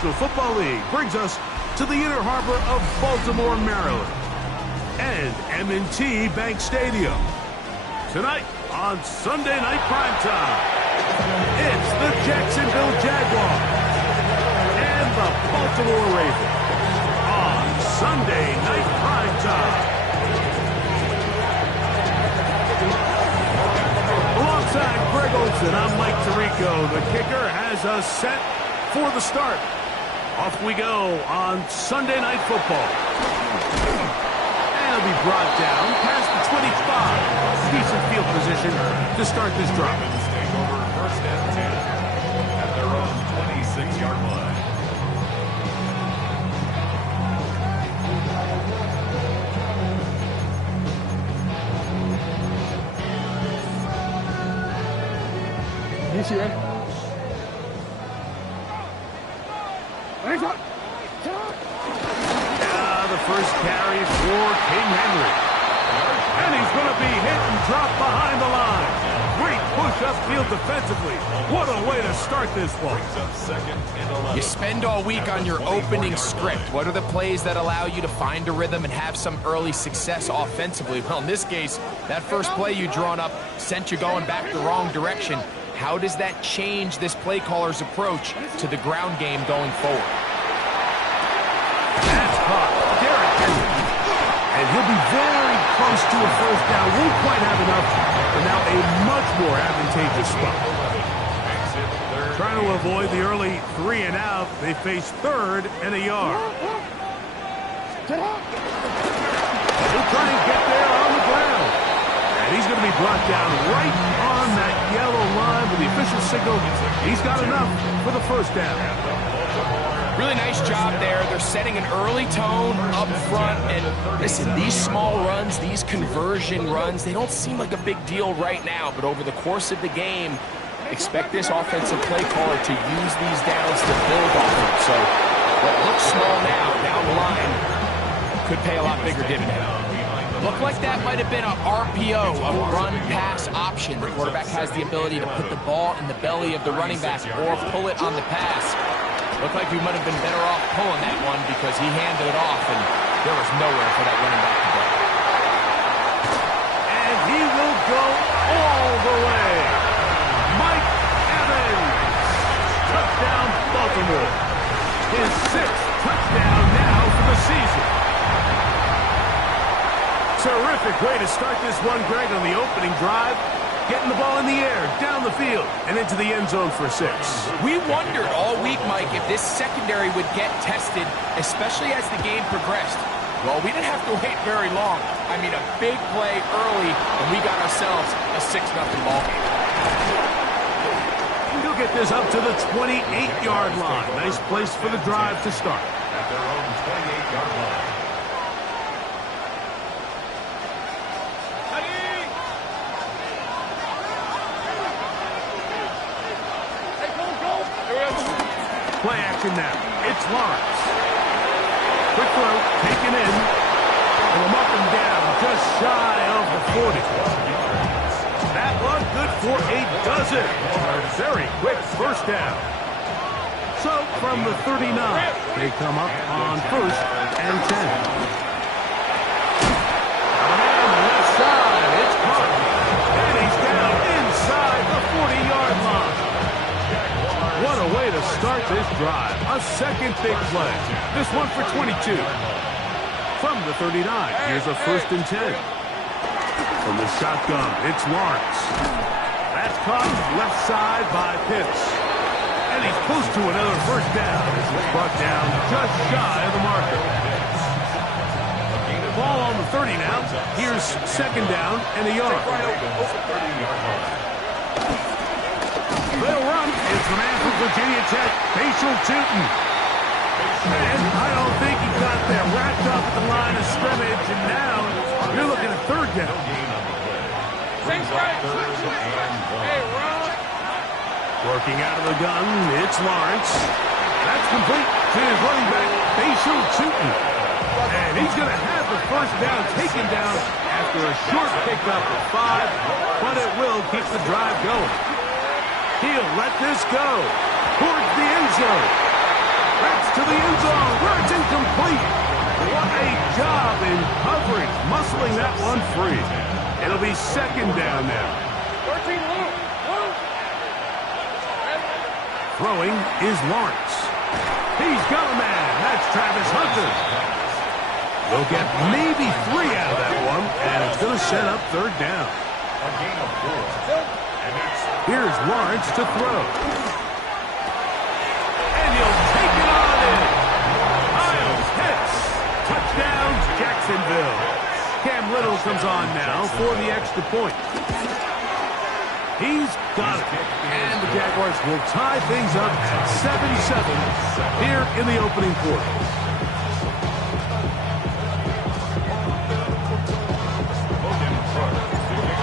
National Football League brings us to the Inner Harbor of Baltimore, Maryland, and M&T Bank Stadium. Tonight on Sunday Night Primetime, it's the Jacksonville Jaguars and the Baltimore Ravens on Sunday Night Primetime. Alongside Greg Olsen, I'm Mike Tirico. The kicker has us set for the start. Off we go on Sunday Night Football. And it'll be brought down past the 25. Decent field position to start this drive. Take over first and 10 at their own 26-yard line. This year. The first carry for King Henry. And he's going to be hit and dropped behind the line. Great push upfield defensively. What a way to start this one. You spend all week on your opening script. What are the plays that allow you to find a rhythm and have some early success offensively? Well, in this case, that first play you drawn up sent you going back the wrong direction. How does that change this play caller's approach to the ground game going forward? That's caught. Derrick Henry. And he'll be very close to a first down. Won't quite have enough, but now a much more advantageous spot. Trying to avoid the early 3 and out, they face 3rd and a yard. He'll try and get there on the ground. And he's going to be brought down right on that yellow line with the official signal. He's got enough for the first down. Really nice job there. They're setting an early tone up front. And listen, these small runs, these conversion runs, they don't seem like a big deal right now. But over the course of the game, expect this offensive play caller to use these downs to build off them. So what looks small now, down the line, could pay a lot bigger dividend. Looked like that might have been an RPO, a run-pass option. The quarterback has the ability to put the ball in the belly of the running back or pull it on the pass. Looked like we might have been better off pulling that one because he handed it off, and there was nowhere for that running back to go. And he will go all the way. Mike Evans. Touchdown, Baltimore. His 6th touchdown now for the season. Terrific way to start this one, Greg, on the opening drive. Getting the ball in the air, down the field, and into the end zone for 6. We wondered all week, Mike, if this secondary would get tested, especially as the game progressed. Well, we didn't have to wait very long. I mean, a big play early, and we got ourselves a 6-0 ball game. He'll get this up to the 28-yard line. Nice place for the drive to start. At their own 28-yard line. Play action now. It's Lawrence. Quick throw, taken in. And him up and down, just shy of the 40. That one good for a dozen. Very quick first down. So from the 39, they come up on 1st and 10. And left side, it's caught. And he's down inside the 40-yard line. What a way to start this drive. A second big play. This one for 22. From the 39, here's a 1st and 10. From the shotgun, it's Lawrence. That's caught left side by Pitts. And he's close to another first down. This is brought down just shy of the marker. Ball on the 30 now. Here's 2nd down and a yard. They'll run. It's the man from Virginia Tech, Facial Tootin. And I don't think he got there. Wrapped up at the line of scrimmage, and now you're looking at 3rd down. Working out of the gun, it's Lawrence. That's complete to his running back, Facial Tootin. And he's going to have the first down taken down after a short pickup of 5, but it will keep the drive going. He'll let this go towards the end zone. That job in coverage, muscling that one free. It'll be second down now. Throwing is Lawrence. He's got a man. That's Travis Hunter. They'll get maybe 3 out of that one, and it's going to set up third down. A gain of 4. And that's Here's Lawrence to throw. And he'll take it on in. Miles hits. Touchdown, Jacksonville. Cam Little comes on now for the extra point. He's got it. And the Jaguars will tie things up at 7-7 here in the opening quarter.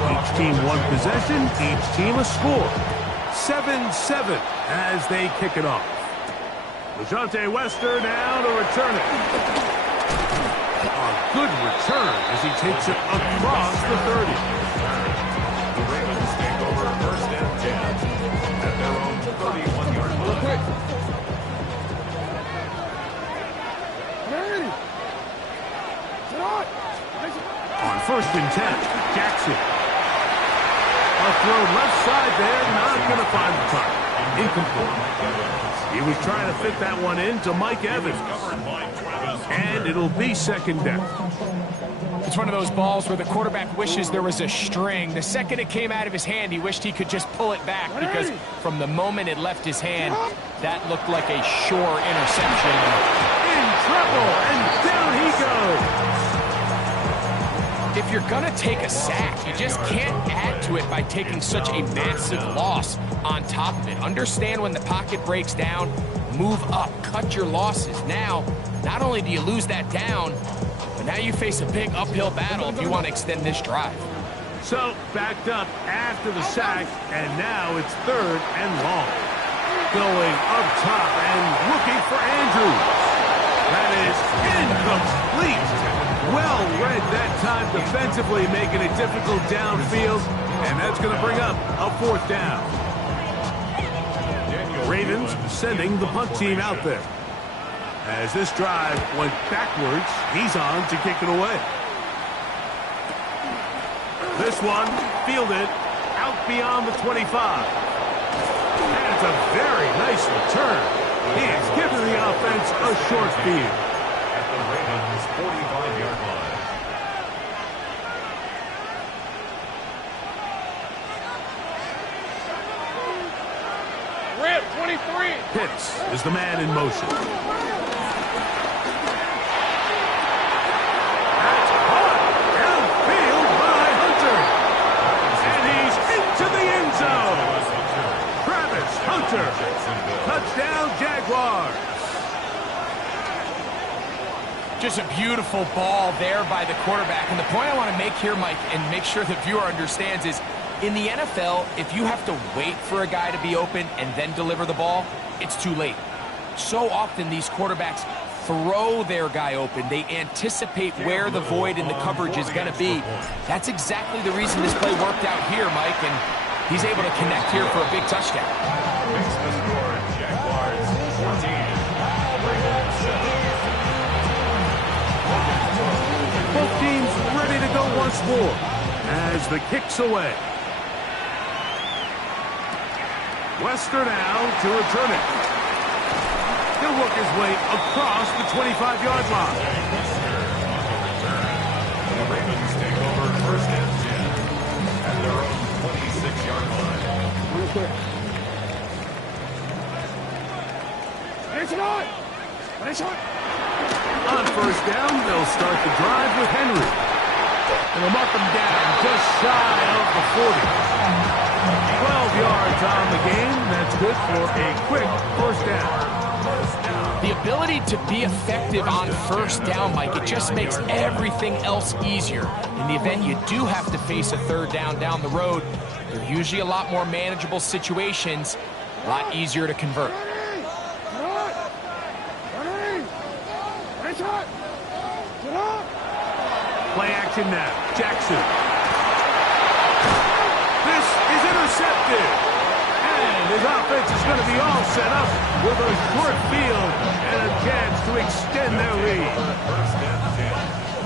Each team one possession, each team a score. 7-7 as they kick it off. LeJohntay Wester now to return it. A good return as he takes it across the 30. the Ravens take over first and 10 at their own 31-yard line. On first and 10, Jackson. A throw left side there, not going to find the target. Incomplete. He was trying to fit that one into Mike Evans. And it'll be second down. It's one of those balls where the quarterback wishes there was a string. The second it came out of his hand, he wished he could just pull it back, because from the moment it left his hand, that looked like a sure interception. In trouble, and down he goes. If you're going to take a sack, you just can't add to it by taking such a massive loss on top of it. Understand when the pocket breaks down, move up, cut your losses. Now, not only do you lose that down, but now you face a big uphill battle if you want to extend this drive. So, backed up after the sack, and now it's third and long. Going up top and looking for Andrews. That is incomplete. Well read that time defensively, making it difficult downfield, and that's going to bring up a fourth down. Ravens sending the punt team out there. As this drive went backwards, he's on to kick it away. This one fielded out beyond the 25. And it's a very nice return. He has given the offense a short field. At the Ravens' 45-yard line. Rip, 23. Pitts is the man in motion. That's caught downfield by Hunter. And he's into the end zone. Travis Hunter. Touchdown, Jaguars. Just a beautiful ball there by the quarterback. And the point I want to make here, Mike, and make sure the viewer understands, is in the NFL, if you have to wait for a guy to be open and then deliver the ball, it's too late. So often these quarterbacks throw their guy open. They anticipate where the void in the coverage is going to be. That's exactly the reason this play worked out here, Mike, and he's able to connect here for a big touchdown. Makes the score, Jaguars 14. Ravens 7. Both teams ready to go once more as the kick's away. Wester now to return it. He'll work his way across the 25-yard line. The Ravens take over first and 10 at their own 26-yard line. On first down, they'll start the drive with Henry. And they'll mark him down just shy of the 40. 12 yards on the game. That's good for a quick first down. The ability to be effective on first down, Mike, it just makes everything else easier. In the event you do have to face a third down the road, they're usually a lot more manageable situations, a lot easier to convert. Play action now. Jackson. This is intercepted. And his offense is going to be all set up with a short field and a chance to extend their lead. First and 10.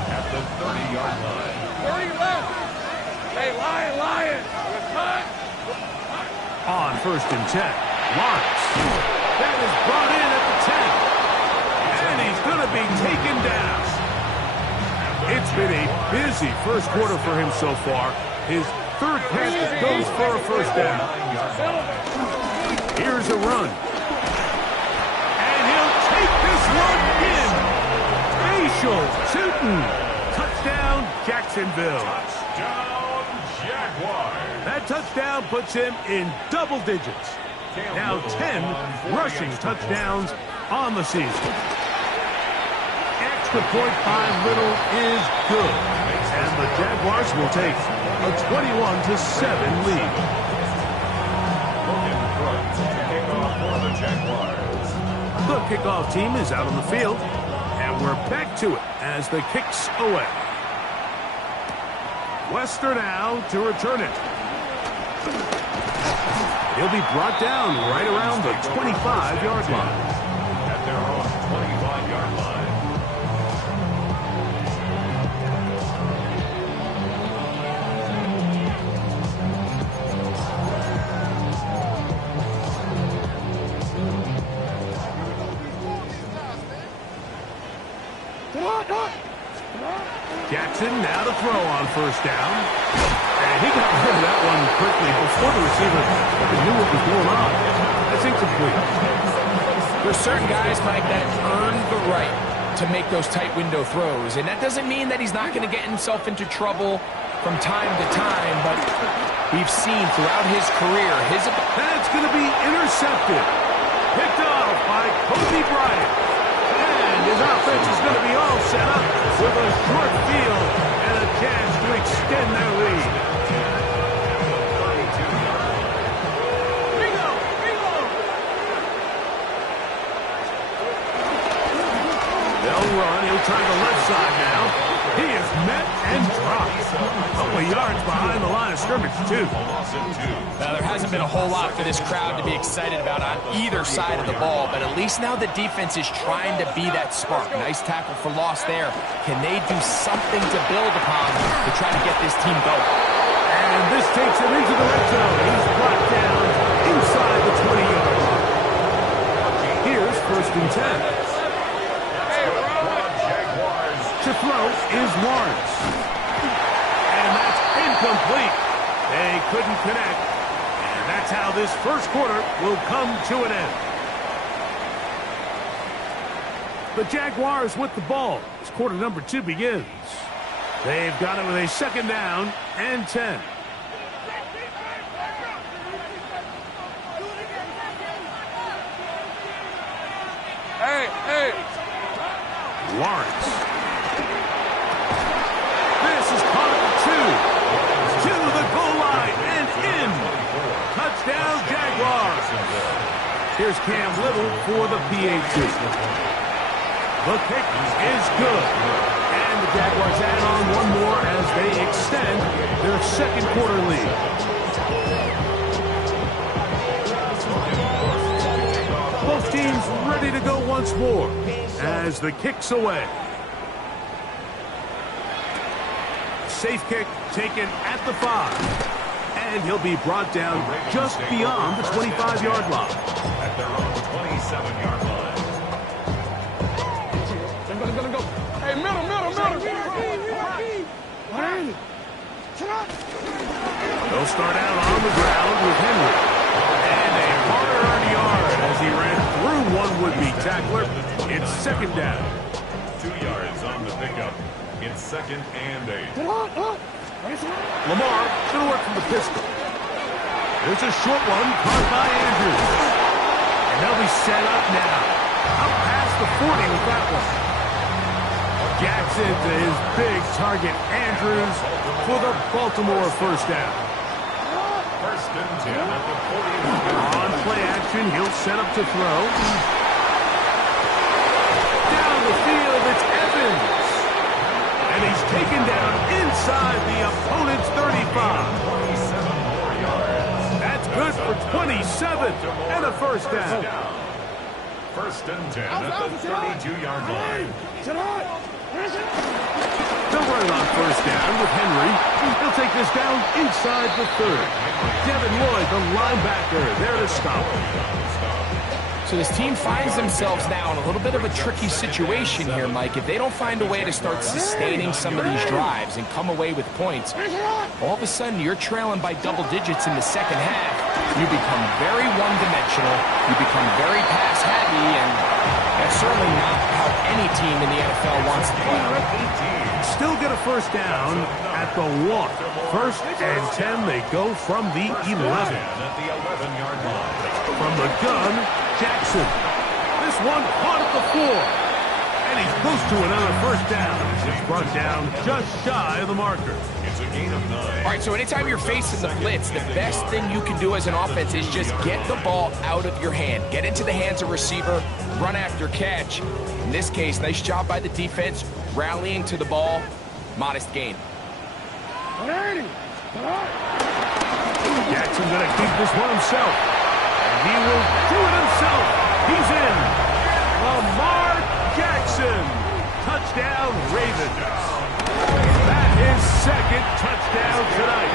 On 1st and 10, Lawrence. That is brought in at the 10. And he's going to be taken down. It's been a busy first quarter for him so far. His 3rd pass goes for a 1st down. Here's a run. And he'll take this one in. Facial shooting. Touchdown, Jacksonville. Touchdown, Jaguars. That touchdown puts him in double digits. Now 10 rushing touchdowns on the season. Extra point by Little is good. And the Jaguars will take a 21-7 lead. Looking front to kick off for the Jaguars. The kickoff team is out on the field. And we're back to it as the kick's away. Wester now to return it. He'll be brought down right around the 25-yard line. At their own 25-yard line. Jackson now to throw on 1st down. And he got rid of that one quickly before the receiver knew what was going on. That's incomplete. There's certain guys, Mike, that earn the right to make those tight window throws. And that doesn't mean that he's not going to get himself into trouble from time to time. But we've seen throughout his career, That's going to be intercepted. Picked off by Kobe Bryant. And his offense is going to be all set up with a short field and a chance to extend their lead. They'll run. He'll try the left side now. He is met and dropped. A couple of yards behind the line of scrimmage, too. Now, there hasn't been a whole lot for this crowd to be excited about on either side of the ball, but at least now the defense is trying to be that spark. Nice tackle for loss there. Can they do something to build upon to try to get this team going? And this takes him into the red zone. He's brought down inside the 20-yard line. Here's 1st and 10. To throw is Lawrence. And that's incomplete. They couldn't connect. And that's how this first quarter will come to an end. The Jaguars with the ball as quarter number 2 begins. They've got it with a 2nd down and 10. Hey. Lawrence. This is caught at the 2. To the goal line and in. Touchdown, Jaguars. Here's Cam Little for the PAT. The kick is good. And the Jaguars add on one more as they extend their 2nd quarter lead. Both teams ready to go once more as the kick's away. Safe kick taken at the 5. And he'll be brought down just beyond the 25-yard line. At their own 27-yard line. Go. Hey, middle. They'll start out on the ground with Henry. And a hard-earned yard as he ran through one would-be tackler. It's 2nd down. 2 yards on the pickup. It's 2nd and 8. Lamar going to work from the pistol. There's a short one caught by Andrews. And they'll be set up now. Out past the 40 with that one. Jackson to his big target, Andrews, for the Baltimore 1st down. 1st and 10 at the 40. On play action, he'll set up to throw. Down the field, it's Evans. And he's taken down inside the opponent's 35. 27 more yards. That's good for 27 and a 1st down. 1st and 10 at the 32-yard line. They'll run it on first down with Henry. He'll take this down inside the 30. Devin Lloyd, the linebacker, there to stop him. So this team finds themselves now in a little bit of a tricky situation here, Mike. If they don't find a way to start sustaining some of these drives and come away with points, all of a sudden you're trailing by double digits in the second half. You become very one-dimensional. You become very pass-heavy, and that's certainly not how any team in the NFL wants to play. Still get a first down at the 1. First and 10, they go from the 11. At the 11-yard line. From the gun, Jackson. This one caught at the 4. And he's close to another first down. It's brought down just shy of the marker. It's a gain of 9. All right, so anytime you're facing the blitz, the best thing you can do as an offense is just get the ball out of your hand. Get into the hands of receiver, run after catch. In this case, nice job by the defense, rallying to the ball. Modest gain. Jackson gonna keep this one himself. And he will do it himself. He's in. Lamar Jackson. Touchdown, Ravens. That is second touchdown tonight.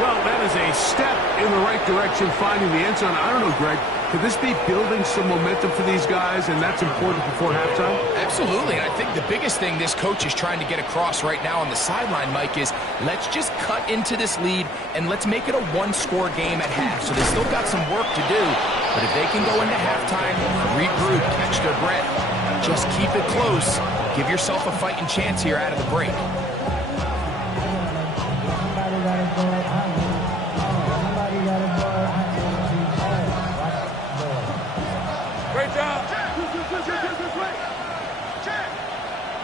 Well, that is a step in the right direction, finding the end zone. I don't know, Greg. Could this be building some momentum for these guys, and that's important before halftime? Absolutely, and I think the biggest thing this coach is trying to get across right now on the sideline, Mike, is let's just cut into this lead, and let's make it a one-score game at half. So they still got some work to do, but if they can go into halftime, regroup, catch their breath, just keep it close, give yourself a fighting chance here out of the break. Great job.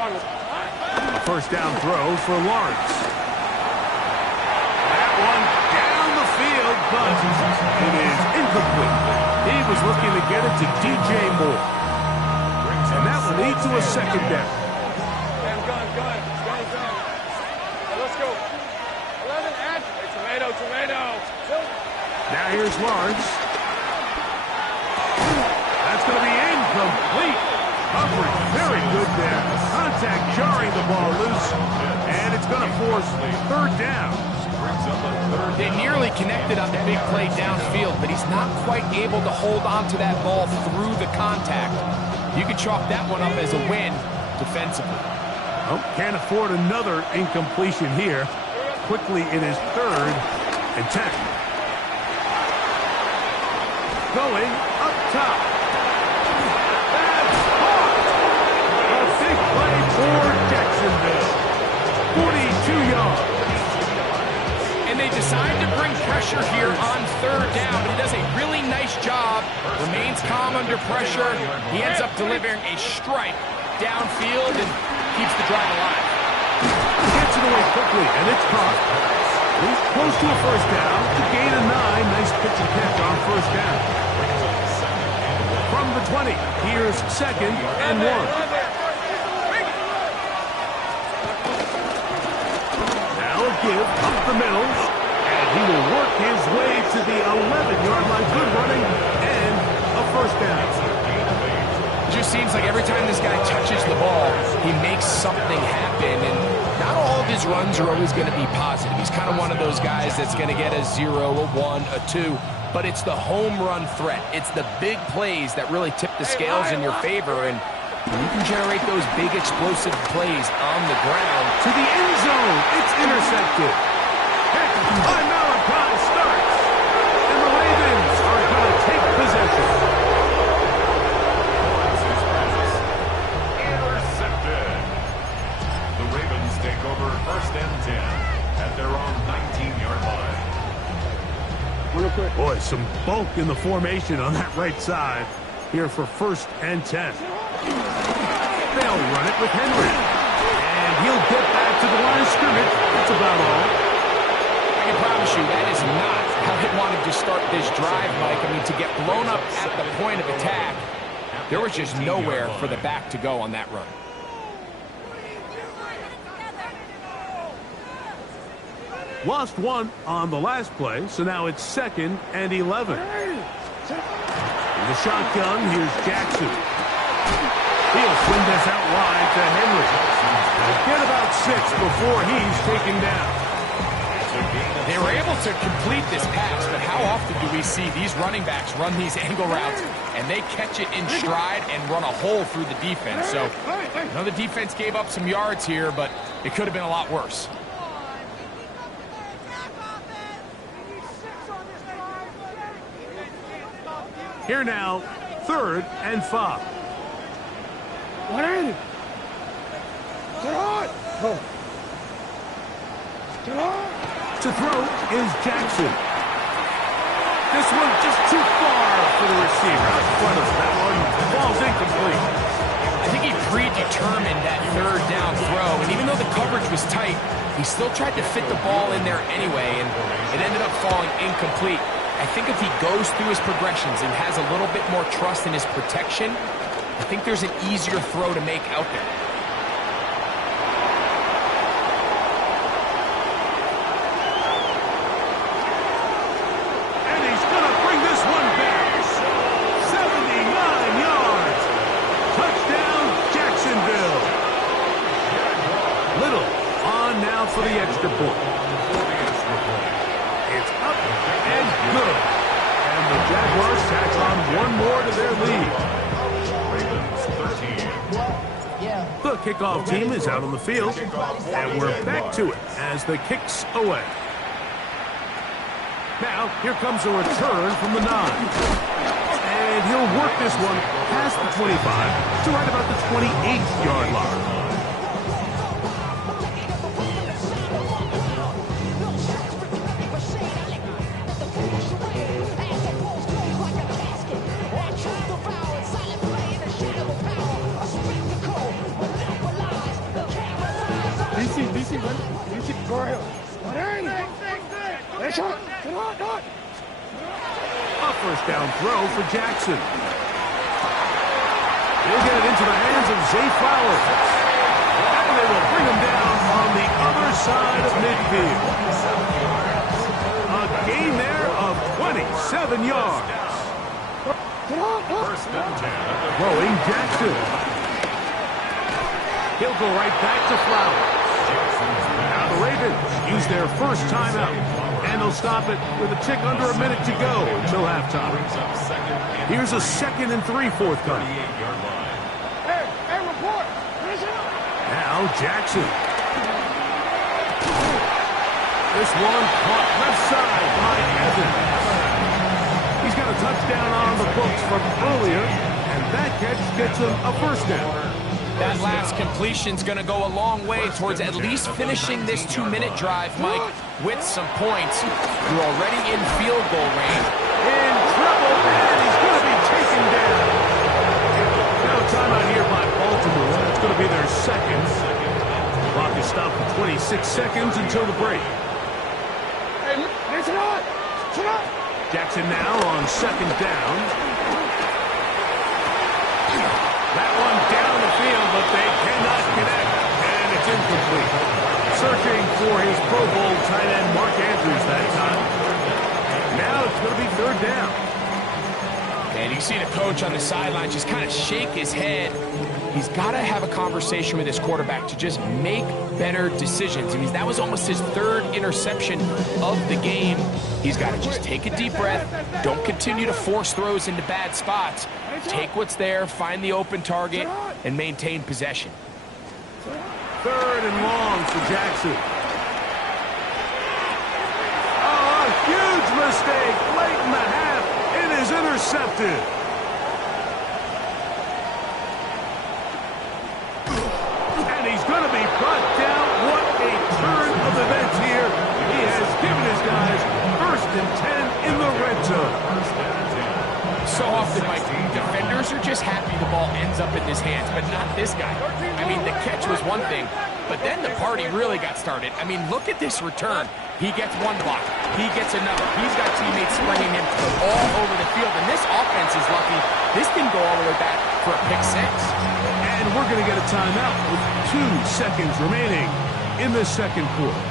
A first down throw for Lawrence. That one down the field, but it is incomplete. He was looking to get it to DJ Moore. And that will lead to a second down. Gun. Let's go. 11, and tomato. Now here's Lawrence. That's going to be incomplete. Coverage very good there. Contact jarring the ball loose. And it's going to force third down. They nearly connected on the big play downfield, but he's not quite able to hold on to that ball through the contact. You can chalk that one up as a win defensively. Oh, can't afford another incompletion here. Quickly it is third and 10. Going up top. That's caught. A big play for Jacksonville. 42 yards. And they decide to bring pressure here on third down. He does a really nice job. Remains calm under pressure. He ends up delivering a strike downfield and keeps the drive alive. Gets it away quickly, and it's caught. He's close to a first down. A gain of 9. Nice pitch and catch on first down. From the 20, here's second and 1. Now a give up the middle, and he will work his way to the 11-yard line. Good running, and a first down. It just seems like every time this guy touches the ball, he makes something happen, and not all of his runs are always going to be positive. He's kind of one of those guys that's going to get a 0, a 1, a 2, but it's the home run threat. It's the big plays that really tip the scales in your favor, and you can generate those big explosive plays on the ground. To the end zone, it's intercepted. Catch by Malachi starts, and the Ravens are going to take possession. Intercepted. The Ravens take over first and 10 at their own 19-yard line. Boy, some bulk in the formation on that right side here for first and 10. They'll run it with Henry. And he'll get back to the line of scrimmage. That's about all. I can promise you that is not how he wanted to start this drive, Mike. I mean, to get blown up at the point of attack, there was just nowhere for the back to go on that run. Lost one on the last play, so now it's second and 11. In the shotgun, here's Jackson. He'll swing this out wide to Henry. Get about 6 before he's taken down. They were able to complete this pass, but how often do we see these running backs run these angle routes and they catch it in stride and run a hole through the defense? So I know the defense gave up some yards here, but it could have been a lot worse. Here now, 3rd and 5. What are you? Get on! Oh. Get on! To throw is Jackson. This one just too far for the receiver. Out in front of him. That one falls incomplete. I think he predetermined that 3rd down throw, and even though the coverage was tight, he still tried to fit the ball in there anyway, and it ended up falling incomplete. I think if he goes through his progressions and has a little bit more trust in his protection, I think there's an easier throw to make out there. And he's going to bring this one back. 79 yards. Touchdown, Jacksonville. Little on now for the extra point. It's up and good. And the Jaguars tack on one more to their lead. The kickoff team is out on the field, and we're back to it as the kick's away. Now, here comes a return from the 9. And he'll work this one past the 25 to right about the 28-yard line. A first down throw for Jackson. He'll get it into the hands of Zay Flowers. And they will bring him down on the other side of midfield. A gain there of 27 yards. Throwing Jackson. He'll go right back to Flowers. Now the Ravens use their first timeout, and they'll stop it with a tick under a minute to go until halftime. Here's a 2nd and 3 forthcoming. Hey, report! Now Jackson. This one caught left side by Evans. He's got a touchdown on the books from earlier, and that catch gets him a first down. That last completion's going to go a long way towards at least finishing this 2-minute drive, Mike, with some points. You're already in field goal range. In trouble, and he's going to be taken down. Now timeout here by Baltimore. It's going to be their 2nd. Clock is stopped for 26 seconds until the break. Hey, listen on! Jackson now on 2nd down. That one down the field, but they cannot connect, and it's incomplete. Searching for his Pro Bowl tight end Mark Andrews that time. Now it's going to be 3rd down. And you see the coach on the sideline just kind of shake his head. He's got to have a conversation with his quarterback to just make better decisions. I mean, that was almost his 3rd interception of the game. He's got to just take a deep breath. Don't continue to force throws into bad spots. Take what's there, find the open target, and maintain possession. 3rd and long for Jackson. Oh, a huge mistake late in the half. It is intercepted. And he's going to be brought down. What a turn of events here. He has given his guys 1st and 10 in the red zone. So often, Mike, defenders are just happy the ball ends up in his hands, but not this guy. I mean, the catch was one thing, but then the party really got started. I mean, look at this return. He gets one block. He gets another. He's got teammates springing him all over the field, and this offense is lucky. This didn't go all the way back for a pick 6. And we're going to get a timeout with 2 seconds remaining in the 2nd quarter.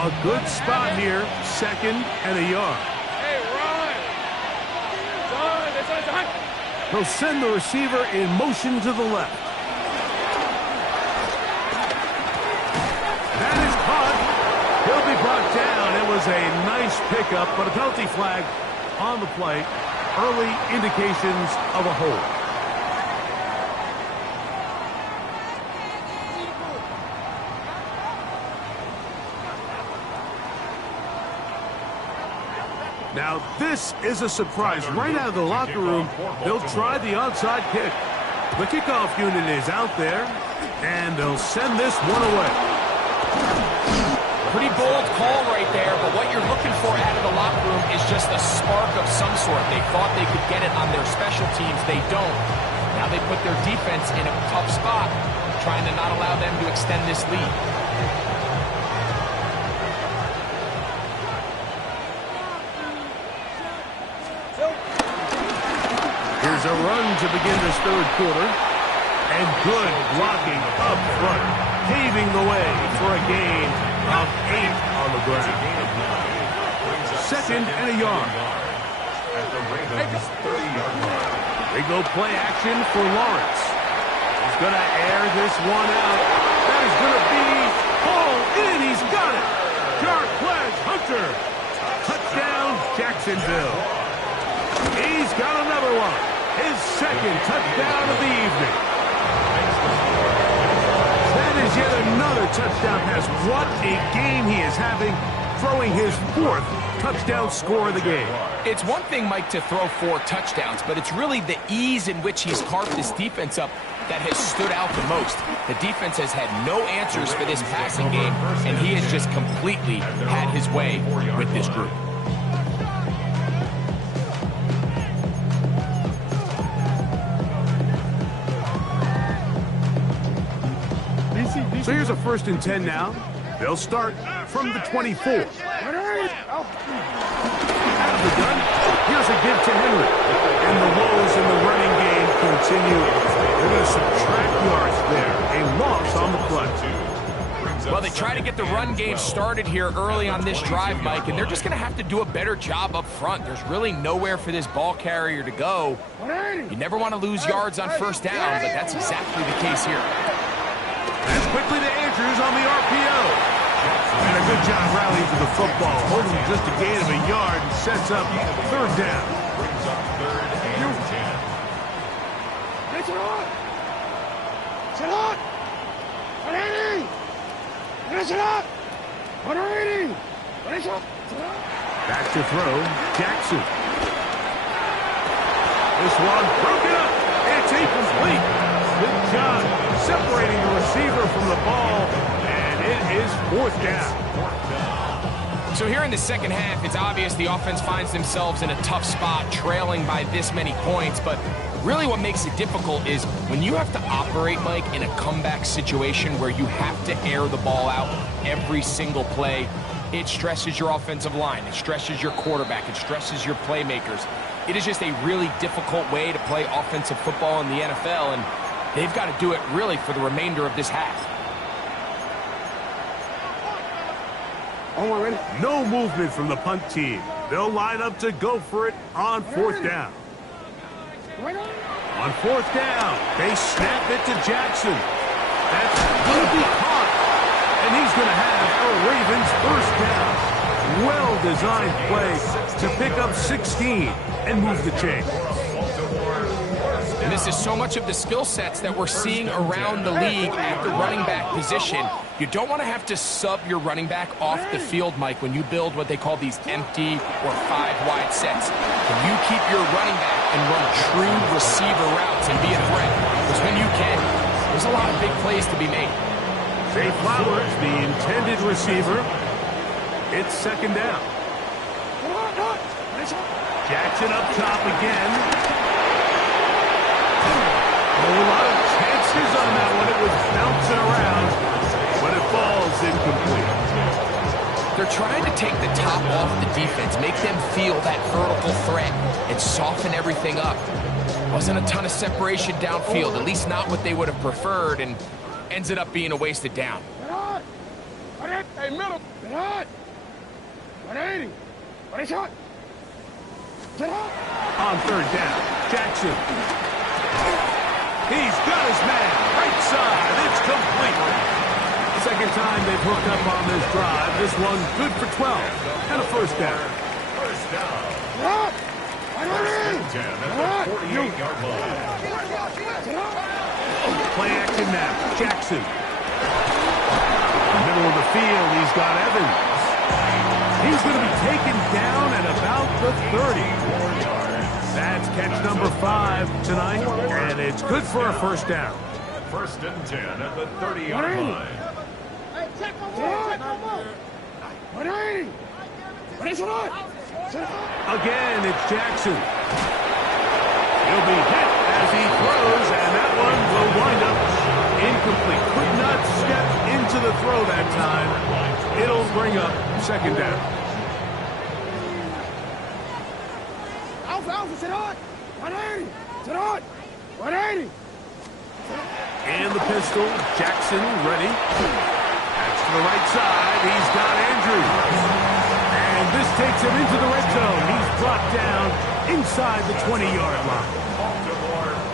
A good spot here, 2nd and a yard. Hey, Ron! Son, He'll send the receiver in motion to the left. That is caught. He'll be brought down. It was a nice pickup, but a penalty flag on the play. Early indications of a hold. Now, this is a surprise. Right out of the locker room, they'll try the onside kick. The kickoff unit is out there, and they'll send this one away. Pretty bold call right there, but what you're looking for out of the locker room is just a spark of some sort. They thought they could get it on their special teams. They don't. Now they put their defense in a tough spot, trying to not allow them to extend this lead. Here's a run to begin this third quarter. And good blocking up front, paving the way for a gain of 8 on the ground. Second and a yard. At the Ravens' 30-yard line. They go play action for Lawrence. He's going to air this one out. That is going to be ball in. He's got it. Jarquez Hunter. Touchdown, Jacksonville. He's got another one. His second touchdown of the evening. That is yet another touchdown pass. What a game he is having, throwing his 4th touchdown score of the game. It's one thing, Mike, to throw 4 touchdowns, but it's really the ease in which he's carved this defense up that has stood out the most. The defense has had no answers for this passing game, and he has just completely had his way with this group. So here's a 1st and 10 now. They'll start from the 24. Out of the gun, here's a give to Henry. And the woes in the running game continue. They're going to subtract yards there. A loss on the play. Well, they try to get the run game started here early on this drive, Mike, and they're just going to have to do a better job up front. There's really nowhere for this ball carrier to go. You never want to lose yards on 1st down, but that's exactly the case here. That's quickly to Andrews on the RPO. And a good job rallying to the football, holding just a gain of a yard and sets up 3rd down. Brings up 3rd and 10. Back to throw, Jackson. This one broken up. It's incomplete. Good job separating the receiver from the ball, and it is 4th down. So here in the second half, it's obvious the offense finds themselves in a tough spot, trailing by this many points, but really what makes it difficult is when you have to operate, Mike, in a comeback situation where you have to air the ball out every single play, it stresses your offensive line, it stresses your quarterback, it stresses your playmakers. It is just a really difficult way to play offensive football in the NFL, and they've got to do it really for the remainder of this half. No movement from the punt team. They'll line up to go for it on 4th down. On 4th down, they snap it to Jackson. That's going to be caught. And he's going to have a Ravens 1st down. Well-designed play to pick up 16 and move the chain. And this is so much of the skill sets that we're seeing around the league at the running back position. You don't want to have to sub your running back off the field, Mike, when you build what they call these empty or 5-wide sets. Can you keep your running back and run true receiver routes and be a threat? Because when you can, there's a lot of big plays to be made. Zay Flowers, the intended receiver. It's 2nd down. Jackson up top again. A lot of chances on that one. It was bouncing around, but it falls incomplete. They're trying to take the top off the defense, make them feel that vertical threat, and soften everything up. Wasn't a ton of separation downfield, at least not what they would have preferred, and ends it up being a wasted down. Hey, middle. On third down, Jackson. He's got his man. Right side. It's complete. Second time they've hooked up on this drive. This one good for 12. And a first down. First down. First and 10 at the 48-yard line. Play action now. Jackson. Middle of the field, he's got Evans. He's going to be taken down at about the 30. That's catch number 5 tonight, and it's good for a first down. First and 10 at the 30-yard line. Again, it's Jackson. He'll be hit as he throws, and that one will wind up incomplete. Could not step into the throw that time. It'll bring up second down. And the pistol, Jackson ready. That's to the right side. He's got Andrews. And this takes him into the red zone. He's brought down inside the 20-yard line.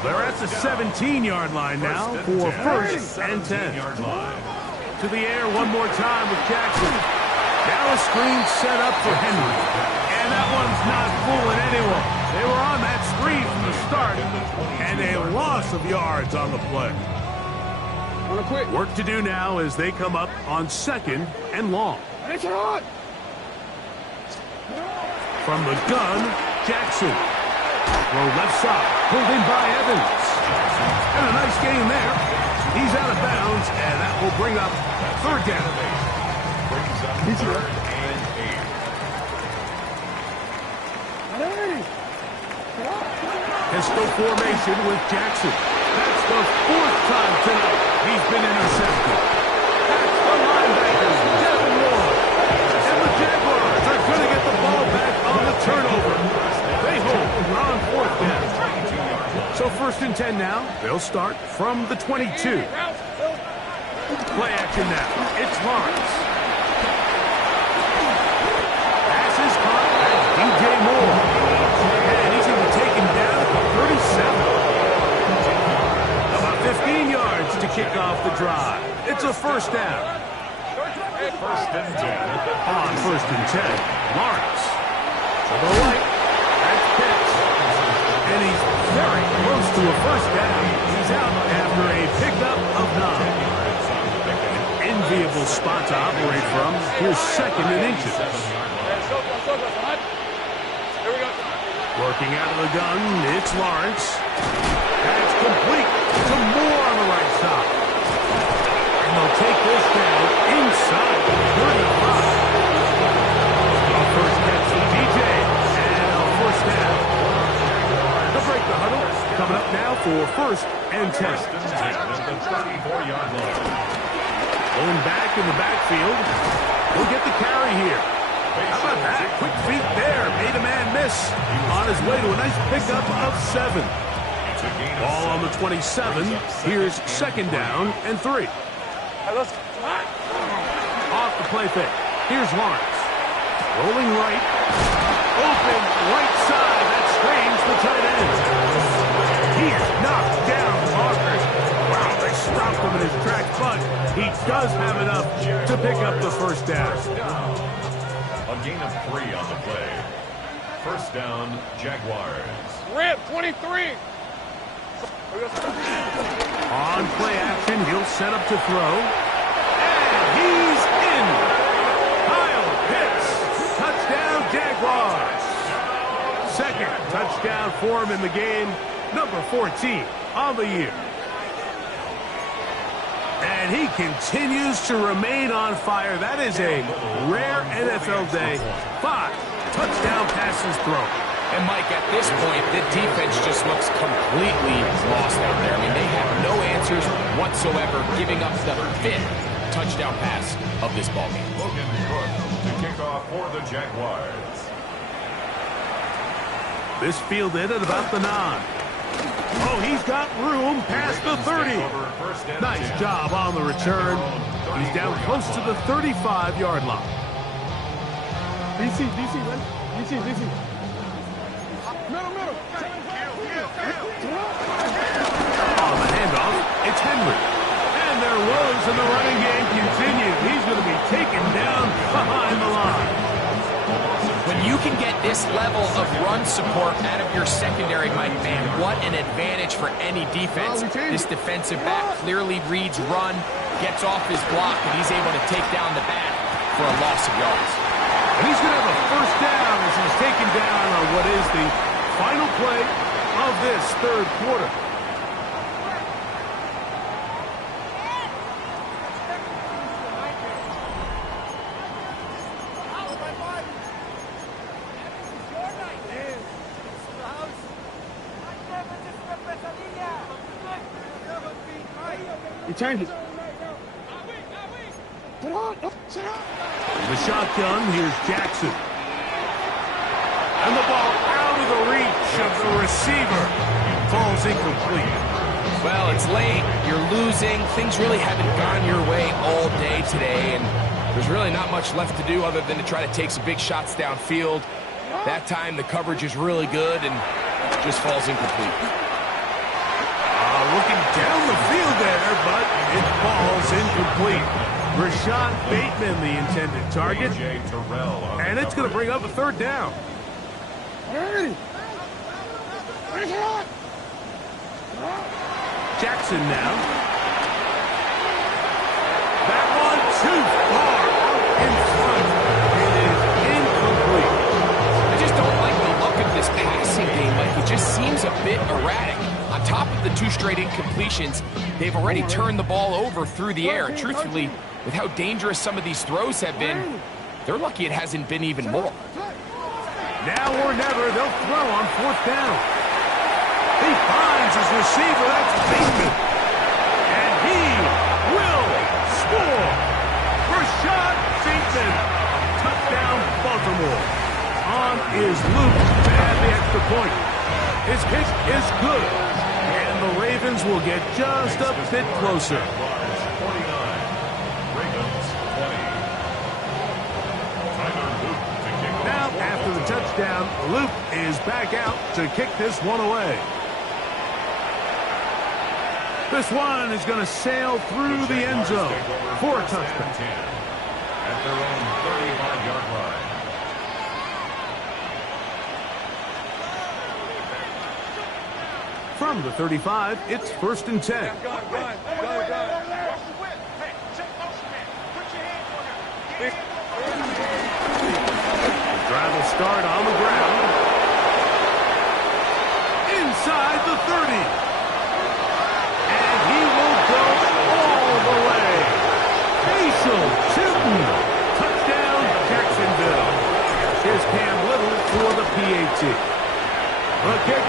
They're at the 17-yard line now for first and 10. To the air one more time with Jackson. Now a screen set up for Henry. And that one's not fooling anyone. They were on that screen from the start. And a loss of yards on the play. Work to do now as they come up on second and long. From the gun, Jackson. Throw left side, pulled in by Evans. And a nice gain there. He's out of bounds, and that will bring up third down. Brings up third and 8. Pistol formation with Jackson. That's the 4th time tonight he's been intercepted. That's the linebackers, Devin Ward. And the Jaguars are going to get the ball back on the turnover. They hold on 4th down. So first and 10 now. They'll start from the 22. Play action now. It's Lawrence. Pass is caught. That's DJ Moore. And he's going to be taken down at the 37. About 15 yards to kick off the drive. It's a first down. First and 10 at the On first and 10, Lawrence. To the right. That's Pitts. And he's very close to a first down. He's out after a pickup of 9. Enviable spot to operate from. Here's second and inches. Working out of the gun, it's Lawrence. That's complete to Moore on the right side. And they'll take this down inside the 35. A first catch from DJ, and a first down. They'll break the huddle. Coming up now for first and 10. First and 10 at the 34-yard line. Going back in the backfield. He'll get the carry here. How about that? Quick feet there. Made a man miss. On his way to a nice pickup of 7. Ball on the 27. Here's second down and 3. Off the play fake. Here's Lawrence. Rolling right. Open right side. That screens the tight end. He is knocked down hard. Wow, they stopped him in his tracks, but he does have enough to pick up the first down. A gain of 3 on the play. First down, Jaguars. Rip, 23. On play action, he'll set up to throw. And he's in. Kyle Pitts. Touchdown, Jaguars. Second touchdown for him in the game. Number 14 on the year. And he continues to remain on fire. That is a rare NFL day. 5 touchdown passes thrown. And, Mike, at this point, the defense just looks completely lost out there. I mean, they have no answers whatsoever, giving up the 5th touchdown pass of this ballgame. Logan Cook to kick off for the Jaguars. This fielded at about the 9. Oh, he's got room past the 30. Nice job on the return. He's down close to the 35-yard line. DC, man. DC. On the handoff, it's Henry. And their woes in the running game continue. He's going to be taken down behind the line. When you can get this level of run support out of your secondary, my man, what an advantage for any defense. This defensive back clearly reads run, gets off his block, and he's able to take down the back for a loss of yards. And he's going to have a first down as he's taken down on what is the final play of this third quarter. You turned it. The shotgun, here's Jackson. And the ball out of the reach of the receiver. Falls incomplete. Well, it's late, you're losing, things really haven't gone your way all day today, and there's really not much left to do other than to try to take some big shots downfield. That time the coverage is really good and just falls incomplete. Looking down the field there, but it falls incomplete. Rashad Bateman, the intended target. And it's going to bring up a third down. Jackson now. That one too far out in front. It is incomplete. I just don't like the look of this passing game. Like, it just seems a bit erratic. On top of the 2 straight incompletions, they've already turned the ball over through the air. And truthfully, with how dangerous some of these throws have been, they're lucky it hasn't been even more. Now or never, they'll throw on fourth down. He finds his receiver, that's Bateman. And he will score. Rashad Bateman. Touchdown, Baltimore. On is Luke, and the extra point. His kick is good. And the Ravens will get just a bit closer. Now, after the touchdown, Luke is back out to kick this one away. This one is going to sail through the end zone for a touchdown. At their own 35-yard line. From the 35, it's 1st and 10. The drive will start on the ground. Inside the 30. And he will go all the way. Facial Tilton. Touchdown, Jacksonville. Here's Cam Little for the PAT. The kick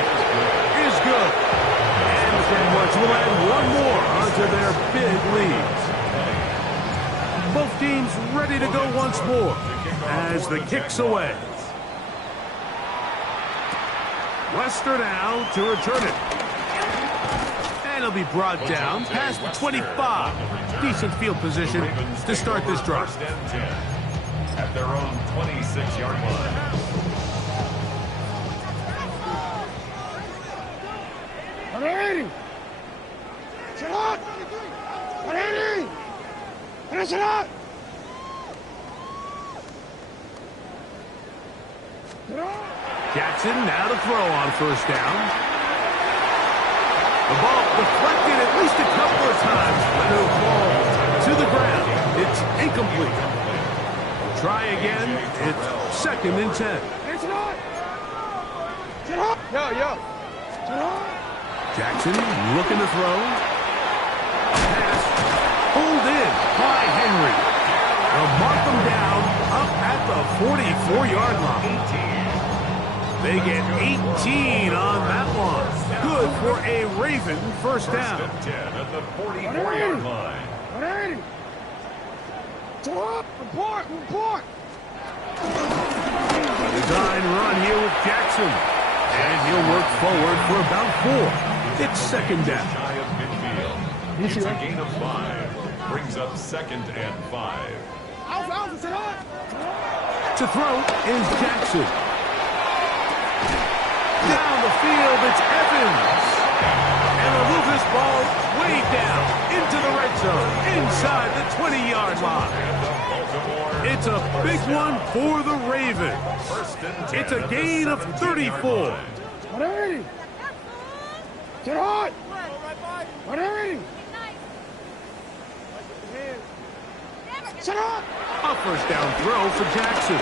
is good. And the Jaguars will add one more onto their big leads. Both teams ready to go once more as the kick's away. Lester now to return it. And it'll be brought down past the 25. Decent field position to start this drive. 1st and 10 at their own 26-yard line. Jackson now to throw on 1st down. The ball deflected at least a couple of times, but it'll fall to the ground. It's incomplete. Try again. It's 2nd and 10. Jackson looking to throw. A pass pulled in by Henry. They'll mark them down up at the 44-yard line. They get 18 on that one. Good for a Raven 1st down. 10 at the 44-yard line. A design run here with Jackson. And he'll work forward for about 4. It's 2nd down. Shy of midfield. It's a gain of 5. Brings up 2nd and 5. To throw is Jackson. Down the field, it's Evans. And they'll move this ball way down into the red zone, inside the 20-yard line. It's a big one for the Ravens. It's a gain of 34. Whatever. Get hot. Whatever. Sit up. A first down throw for Jackson.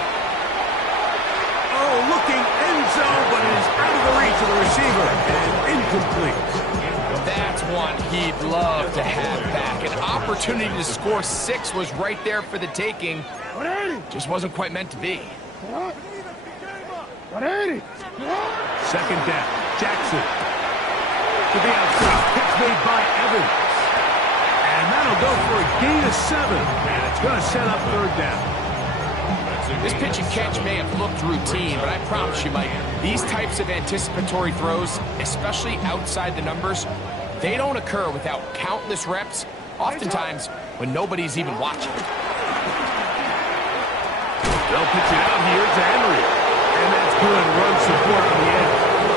Oh, looking end zone, but it is out of the reach of the receiver and incomplete. That's one he'd love to have back. An opportunity to score 6 was right there for the taking. Just wasn't quite meant to be. Second down, Jackson. To the outside, catch made by Evans. And that'll go for a gain of 7. And it's going to set up third down. This pitch and catch may have looked routine, but I promise you, Mike, these types of anticipatory throws, especially outside the numbers, they don't occur without countless reps, oftentimes when nobody's even watching. They'll pitch it out here to Henry. And that's good run support on the end.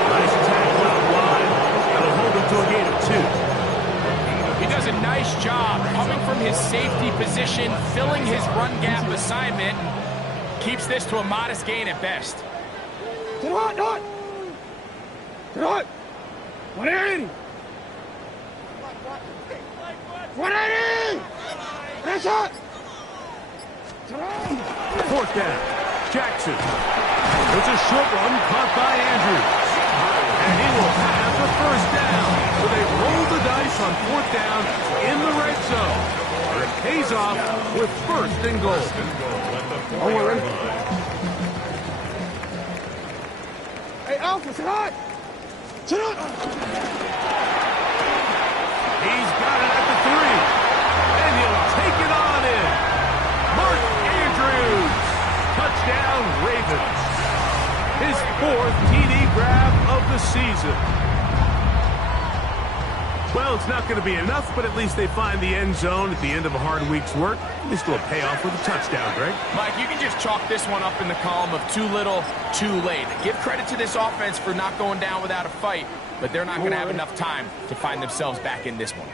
Nice tackle out wide. That'll hold him to a gain of 2. He does a nice job coming from his safety position, filling his run gap assignment, and keeps this to a modest gain at best. Get hot, not. Get hot. 180. 180. That's hot. Fourth down, Jackson. It's a short run caught by Andrews. And he will have the first down. So they roll the dice on fourth down in the red zone. And it pays off with first and goal. Oh, we're ready. Hey, Alpha, sit hot. Sit hot. He's got it at the 3. And he'll take it on in. Mark Andrews. Touchdown, Ravens. His 4th TD grab of the season. Well, it's not going to be enough, but at least they find the end zone at the end of a hard week's work. At least it'll pay off with a touchdown, Greg. Mike, you can just chalk this one up in the column of too little, too late. Give credit to this offense for not going down without a fight, but they're not going to have enough time to find themselves back in this one.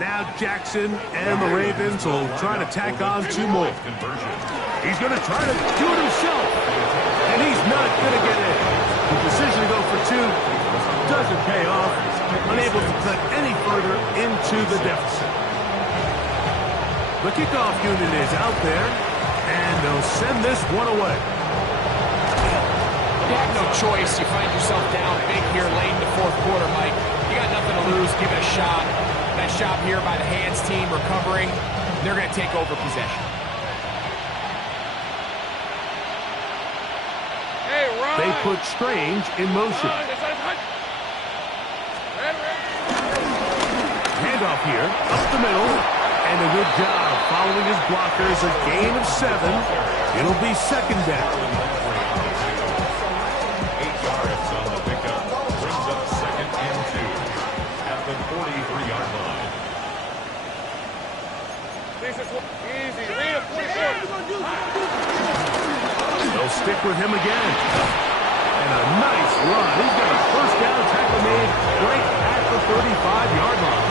Now Jackson and the Ravens will try to tack on 2 more. He's going to try to do it himself, and he's not going to get in. The decision to go for 2 doesn't pay off, unable to cut any further into the deficit. The kickoff unit is out there, and they'll send this one away. You have no choice. You find yourself down big here late in the 4th quarter, Mike. You got nothing to lose. Give it a shot. Nice job here by the hands team recovering. They're going to take over possession. Hey, run. They put Strange in motion. Handoff here, up the middle, and a good job following his blockers. A gain of 7. It'll be second down. 8 yards on the pickup. Brings up 2nd and 2 at the 43-yard line. Easy. Read it, 44. They'll stick with him again. And a nice run. He's got a first down tackle made right at the 35-yard line.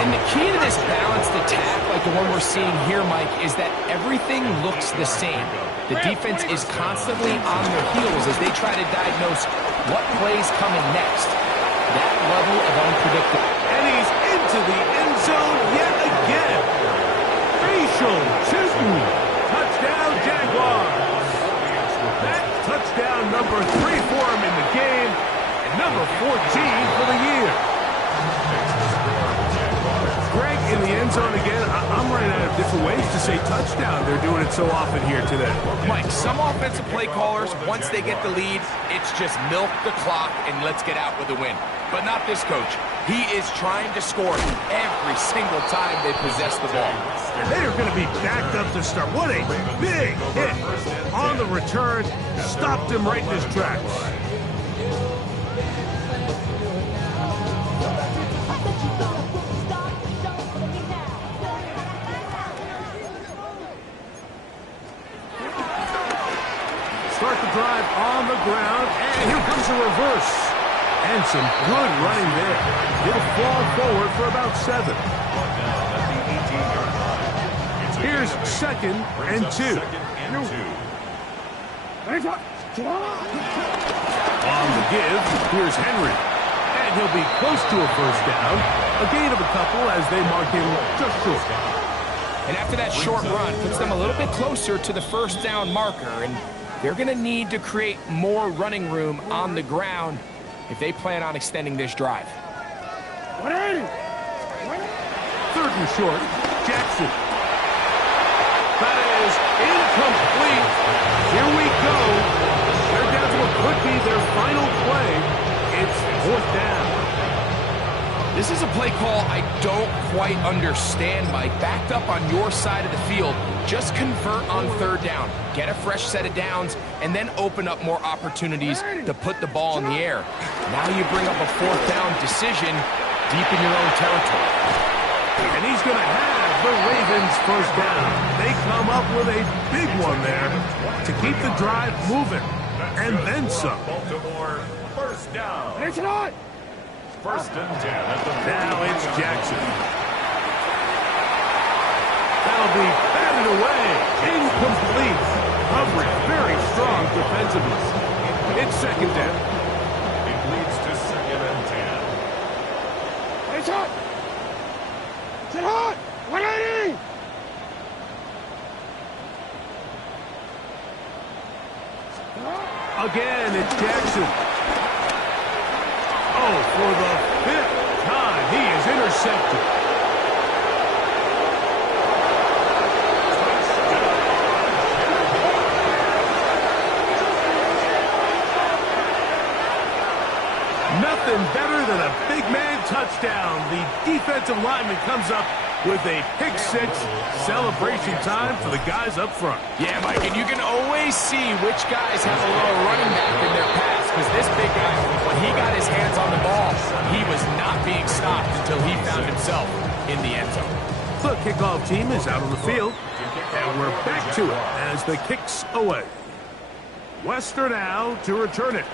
And the key to this balanced attack, like the one we're seeing here, Mike, is that everything looks the same. The defense is constantly on their heels as they try to diagnose what play's coming next. That level of unpredictability. And he's into the end zone yet again. Facial 2. Touchdown, Jaguars. That's touchdown number 3 for him in the game, and number 14 for the year. Greg, in the end zone again, I'm running out of different ways to say touchdown. They're doing it so often here today. Mike, some offensive play callers, once they get the lead, it's just milk the clock and let's get out with a win. But not this coach. He is trying to score every single time they possess the ball. And they are going to be backed up to start. What a big hit on the return. Stopped him right in his tracks. Start the drive on the ground, and here comes a reverse. And some good running there. He'll fall forward for about 7. Here's 2nd and 2. On the give, here's Henry. And he'll be close to a first down. A gain of a couple as they mark him just short. And after that short run, puts them a little bit closer to the first down marker. And they're going to need to create more running room on the ground if they plan on extending this drive. 3rd and short, Jackson. That is incomplete. Here we go. They're down to what could be their final play. It's 4th down. This is a play call I don't quite understand, Mike. Backed up on your side of the field, just convert on 3rd down. Get a fresh set of downs, and then open up more opportunities to put the ball in the air. Now you bring up a 4th down decision deep in your own territory. And he's going to have the Ravens first down. They come up with a big one there to keep the drive moving. And then some. Baltimore, first down. It's not. 1st and 10 at the Now it's Jackson. That'll be batted away. Incomplete. Coverage very strong defensively. It's 2nd down. It leads to 2nd and 10. It's hot. It's hot. 180. Again, it's Jackson. Oh, for the 5th time, he is intercepted. Nothing better than a big man touchdown. The defensive lineman comes up with a pick-6. Celebration time for the guys up front. Yeah, Mike, and you can always see which guys have a little running back in their pass, because this big guy, when he got his hands on the ball, he was not being stopped until he found himself in the end zone. The kickoff team is out on the field, and we're back to it as the kick's away. Wester now to return it.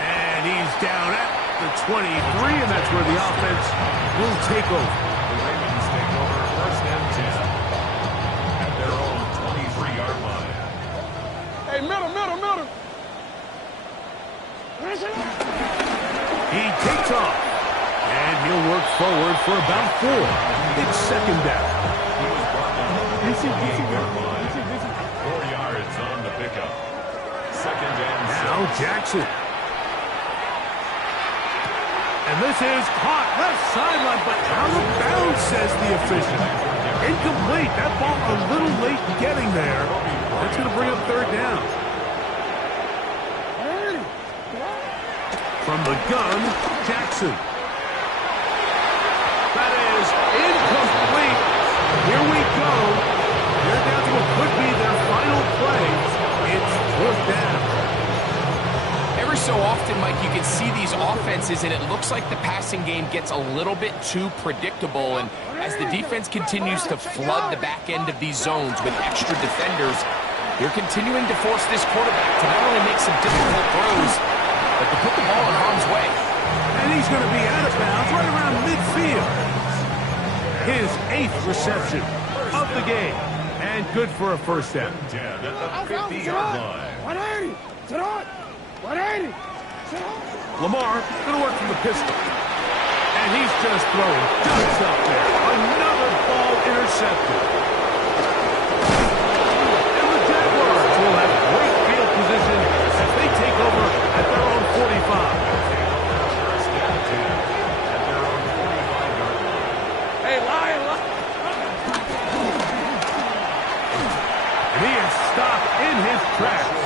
And he's down at the 23, and that's where the offense will take over. The Ravens take over 1st and 10 at their own 23-yard line. Hey, middle. He takes off, and he'll work forward for about 4. It's 2nd down. He was brought down at the 28-yard line. 4 yards on the pickup. 2nd and 6. Now Jackson. And this is caught left sideline, but out of bounds, says the official. Incomplete. That ball a little late getting there. That's going to bring up 3rd down. From the gun, Jackson. That is incomplete. Here we go. They're down to what could be their final play. It's 4th down. Every so often, Mike, you can see these offenses, and it looks like the passing game gets a little bit too predictable. And as the defense continues to flood the back end of these zones with extra defenders, they're continuing to force this quarterback to not only make some difficult throws, but to put the ball in harm's way. And he's going to be out of bounds right around midfield. His 8th reception of the game. And good for a first down. 10 at the 50-yard line. 180. Sit on. 180. Lamar going to work from the pistol. And he's just throwing ducks up there. Another ball intercepted. And the Jaguars will have great field position as they take over at their own 45. Hey, Lion. And he is stopped in his tracks.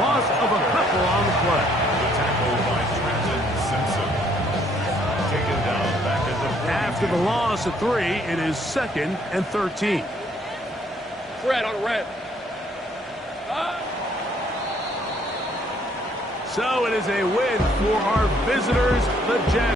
Loss of a couple on the play. The tackle by Trenton Simpson. Taken down back at the 42. After the loss of 3, it is 2nd and 13. Red on red. So it is a win for our visitors, the Jags.